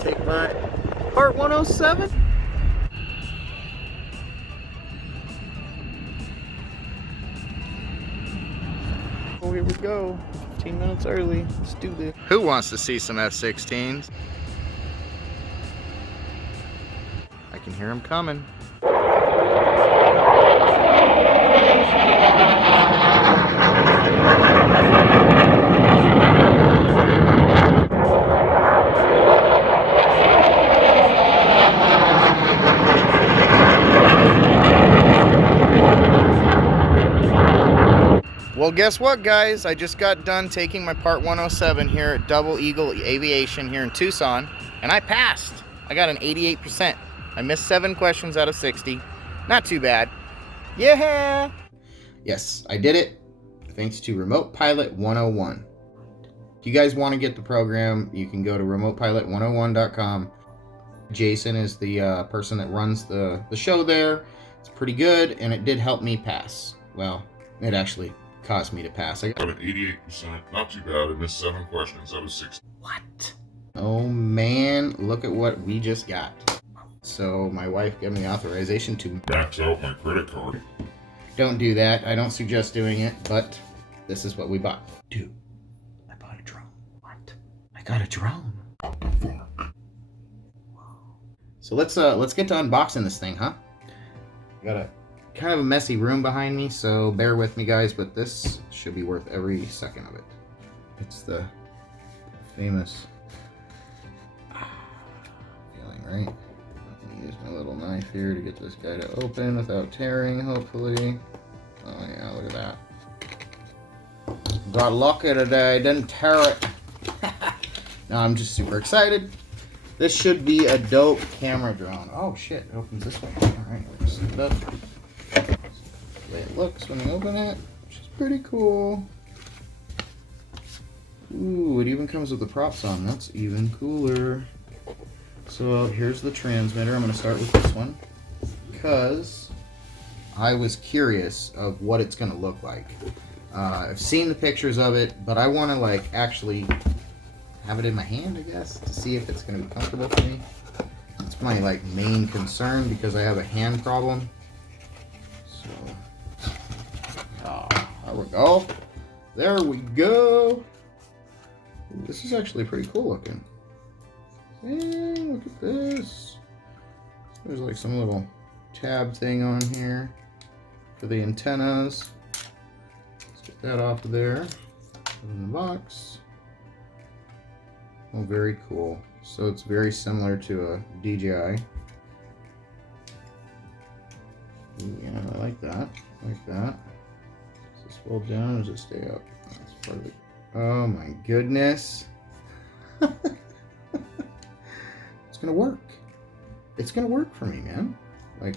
take my Part 107. Oh, here we go. 15 minutes early. Let's do this. Who wants to see some F-16s? I can hear them coming. Well, guess what, guys? I just got done taking my Part 107 here at Double Eagle Aviation here in Tucson, and I passed. I got an 88%. I missed 7 questions out of 60. Not too bad. Yeah! Yes, I did it, thanks to Remote Pilot 101. If you guys want to get the program, you can go to remotepilot101.com. Jason is the person that runs the show there. It's pretty good, and it did help me pass. Well, it actually caused me to pass. I got an 88%. Not too bad. I missed 7 questions out of 60. What? Oh man, look at what we just got. So my wife gave me authorization to max out my credit card. Don't do that. I don't suggest doing it, but this is what we bought. Dude, I bought a drone. What? I got a drone. So let's get to unboxing this thing, huh? I got a kind of a messy room behind me, so bear with me, guys, but this should be worth every second of it. It's the famous feeling, right? I'm gonna use my little knife here to get this guy to open without tearing, hopefully. Oh yeah, look at that. Got lucky today, didn't tear it. No, I'm just super excited. This should be a dope camera drone. Oh shit, it opens this way. Alright, we'll just set it up. The way it looks when you open it, which is pretty cool. Ooh, it even comes with the props on. That's even cooler. So here's the transmitter. I'm going to start with this one because I was curious of what it's going to look like. I've seen the pictures of it, but I want to like actually have it in my hand, I guess, to see if it's going to be comfortable for me. That's my like main concern because I have a hand problem. There we go. There we go. This is actually pretty cool looking. And look at this. There's like some little tab thing on here for the antennas. Let's get that off of there. Put it in the box. Oh, very cool. So it's very similar to a DJI. Ooh, yeah, I like that. Like that. Does this fold down or does it stay up? That's part of it. Oh my goodness. It's gonna work. It's gonna work for me, man. Like,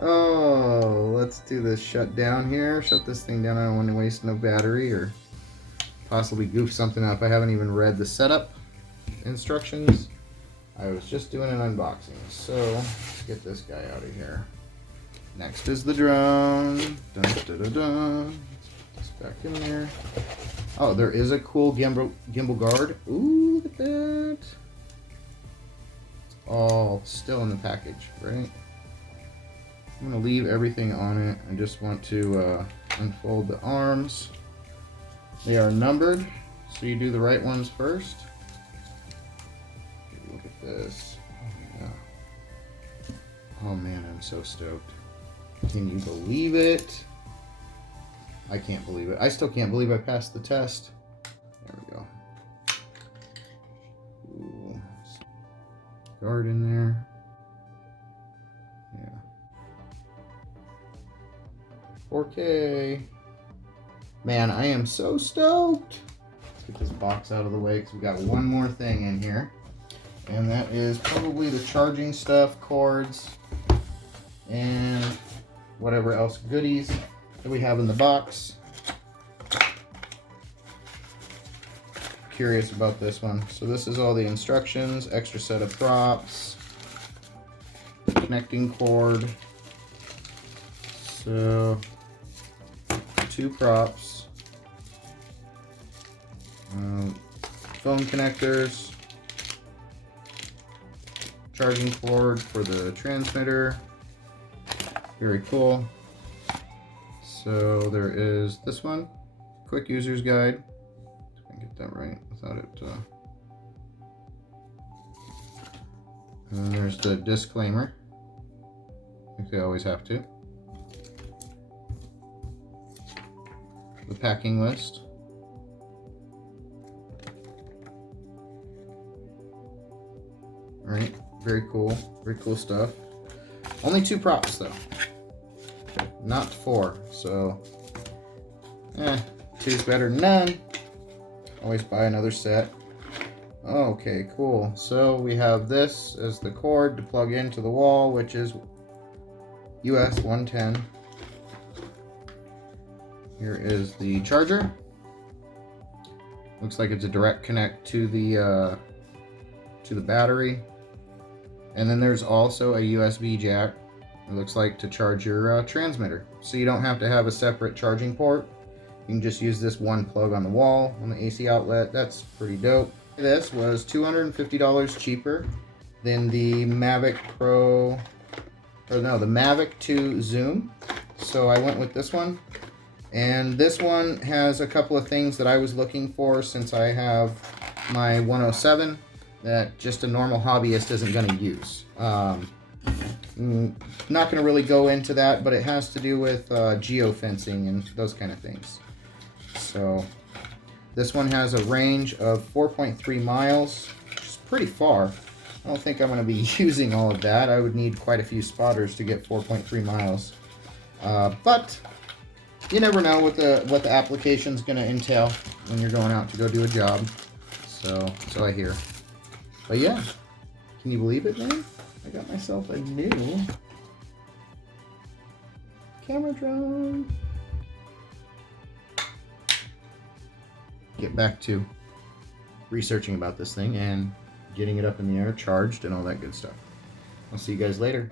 oh, let's do this shutdown here. Shut this thing down. I don't want to waste no battery or possibly goof something up. I haven't even read the setup instructions. I was just doing an unboxing. So let's get this guy out of here. Next is the drone. Dun, dun, dun, dun. Let's put this back in there. Oh, there is a cool gimbal guard. Ooh, look at that. It's all still in the package, right? I'm going to leave everything on it. I just want to unfold the arms. They are numbered, so you do the right ones first. Look at this. Oh, yeah. Oh man, I'm so stoked. Can you believe it? I can't believe it. I still can't believe I passed the test. There we go. Ooh. Guard in there. Yeah. 4K. Man, I am so stoked. Let's get this box out of the way because we got one more thing in here. And that is probably the charging stuff, cords, and whatever else goodies that we have in the box. Curious about this one. So this is all the instructions, extra set of props, connecting cord. So 2 props, phone connectors, charging cord for the transmitter. Very cool. So there is this one, quick user's guide. If I can get that right without it. And then there's the disclaimer, like they always have to. The packing list. Alright, very cool stuff. Only 2 props though, not 4, so 2's better than none. Always buy another set. Okay, cool. So we have this as the cord to plug into the wall, which is US 110. Here is the charger. Looks like it's a direct connect to the battery. And then there's also a USB jack, it looks like, to charge your transmitter. So you don't have to have a separate charging port. You can just use this one plug on the wall on the AC outlet. That's pretty dope. This was $250 cheaper than the Mavic Pro, or no, the Mavic 2 Zoom. So I went with this one. And this one has a couple of things that I was looking for, since I have my 107 that just a normal hobbyist isn't going to use. Not going to really go into that, but it has to do with geofencing and those kind of things. So this one has a range of 4.3 miles, which is pretty far. I don't think I'm going to be using all of that. I would need quite a few spotters to get 4.3 miles. But you never know what the application's going to entail when you're going out to go do a job. So I hear. But yeah, can you believe it, man? I got myself a new camera drone. Get back to researching about this thing and getting it up in the air, charged, and all that good stuff. I'll see you guys later.